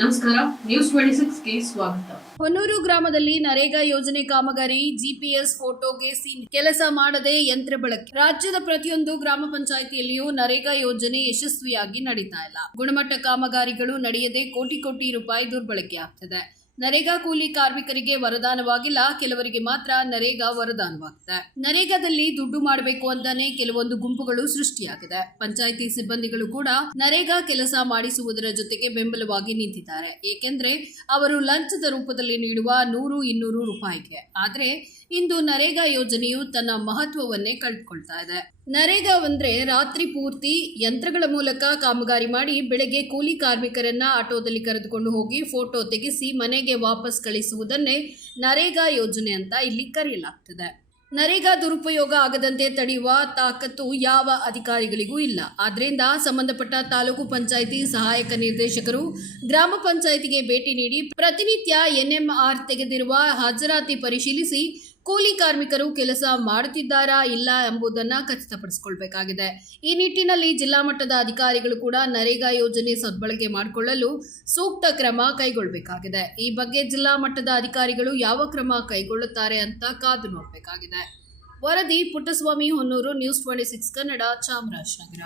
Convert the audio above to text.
ನಮಸ್ಕಾರ, ನ್ಯೂಸ್ 26ಗೆ ಸ್ವಾಗತ. ಹೊನ್ನೂರು ಗ್ರಾಮದಲ್ಲಿ ನರೇಗಾ ಯೋಜನೆ ಕಾಮಗಾರಿ ಜಿಪಿಎಸ್ ಫೋಟೋಗೆ ಕೆಲಸ ಮಾಡದೆ ಯಂತ್ರ ಬಳಕೆ. ರಾಜ್ಯದ ಪ್ರತಿಯೊಂದು ಗ್ರಾಮ ಪಂಚಾಯಿತಿಯಲ್ಲಿಯೂ ನರೇಗಾ ಯೋಜನೆ ಯಶಸ್ವಿಯಾಗಿ ನಡೀತಾ ಇಲ್ಲ. ಗುಣಮಟ್ಟ ಕಾಮಗಾರಿಗಳು ನಡೆಯದೆ ಕೋಟಿ ರೂಪಾಯಿ ದುರ್ಬಳಕೆ ಆಗ್ತಿದೆ. ನರೇಗಾ ಕೂಲಿ ಕಾರ್ಮಿಕರಿಗೆ ವರದಾನವಾಗಿಲ್ಲ, ಕೆಲವರಿಗೆ ಮಾತ್ರ ನರೇಗಾ ವರದಾನವಾಗಿದೆ. ನರೇಗಾದಲ್ಲಿ ದುಡ್ಡು ಮಾಡಬೇಕು ಅಂತಾನೆ ಕೆಲವೊಂದು ಗುಂಪುಗಳು ಸೃಷ್ಟಿಯಾಗಿದೆ. ಪಂಚಾಯಿತಿ ಸಿಬ್ಬಂದಿಗಳು ಕೂಡ ನರೇಗಾ ಕೆಲಸ ಮಾಡಿಸುವುದರ ಜೊತೆಗೆ ಬೆಂಬಲವಾಗಿ ನಿಂತಿದ್ದಾರೆ. ಏಕೆಂದ್ರೆ ಅವರು ಲಂಚದ ರೂಪದಲ್ಲಿ ನೀಡುವ 100-200 ರೂಪಾಯಿಗೆ. ಆದ್ರೆ ಇಂದು ನರೇಗಾ ಯೋಜನೆಯು ತನ್ನ ಮಹತ್ವವನ್ನೇ ಕಳೆದುಕೊಳ್ತಾ ಇದೆ. ನರೇಗಾ ಅಂದ್ರೆ ರಾತ್ರಿ ಪೂರ್ತಿ ಯಂತ್ರಗಳ ಮೂಲಕ ಕಾಮಗಾರಿ ಮಾಡಿ ಬೆಳಗ್ಗೆ ಕೂಲಿ ಕಾರ್ಮಿಕರನ್ನ ಆಟೋದಲ್ಲಿ ಕರೆದುಕೊಂಡು ಹೋಗಿ ಫೋಟೋ ತೆಗೆಸಿ ಮನೆಗೆ ವಾಪಸ್ ಕಳಿಸುವುದನ್ನೇ ನರೇಗಾ ಯೋಜನೆ ಅಂತ ಇಲ್ಲಿ ಕರೆಯಲಾಗ್ತದೆ. ನರೇಗಾ ದುರುಪಯೋಗ ಆಗದಂತೆ ತಡೆಯುವ ತಾಕತ್ತು ಯಾವ ಅಧಿಕಾರಿಗಳಿಗೂ ಇಲ್ಲ. ಆದ್ರಿಂದ ಸಂಬಂಧಪಟ್ಟ ತಾಲೂಕು ಪಂಚಾಯಿತಿ ಸಹಾಯಕ ನಿರ್ದೇಶಕರು ಗ್ರಾಮ ಪಂಚಾಯಿತಿಗೆ ಭೇಟಿ ನೀಡಿ ಪ್ರತಿನಿತ್ಯ NMR ತೆಗೆದಿರುವ ಹಾಜರಾತಿ ಪರಿಶೀಲಿಸಿ ಕೂಲಿ ಕಾರ್ಮಿಕರು ಕೆಲಸ ಮಾಡುತ್ತಿದ್ದಾರಾ ಇಲ್ಲ ಎಂಬುದನ್ನು ಖಚಿತಪಡಿಸಿಕೊಳ್ಳಬೇಕಾಗಿದೆ. ಈ ನಿಟ್ಟಿನಲ್ಲಿ ಜಿಲ್ಲಾ ಮಟ್ಟದ ಅಧಿಕಾರಿಗಳು ಕೂಡ ನರೇಗಾ ಯೋಜನೆ ಸದ್ಬಳಕೆ ಮಾಡಿಕೊಳ್ಳಲು ಸೂಕ್ತ ಕ್ರಮ ಕೈಗೊಳ್ಳಬೇಕಾಗಿದೆ. ಈ ಬಗ್ಗೆ ಜಿಲ್ಲಾ ಮಟ್ಟದ ಅಧಿಕಾರಿಗಳು ಯಾವ ಕ್ರಮ ಕೈಗೊಳ್ಳುತ್ತಾರೆ ಅಂತ ಕಾದು ನೋಡಬೇಕಾಗಿದೆ. ವರದಿ ಪುಟ್ಟಸ್ವಾಮಿ, ಹೊನ್ನೂರು, ನ್ಯೂಸ್ 26 ಕನ್ನಡ, ಚಾಮರಾಜನಗರ.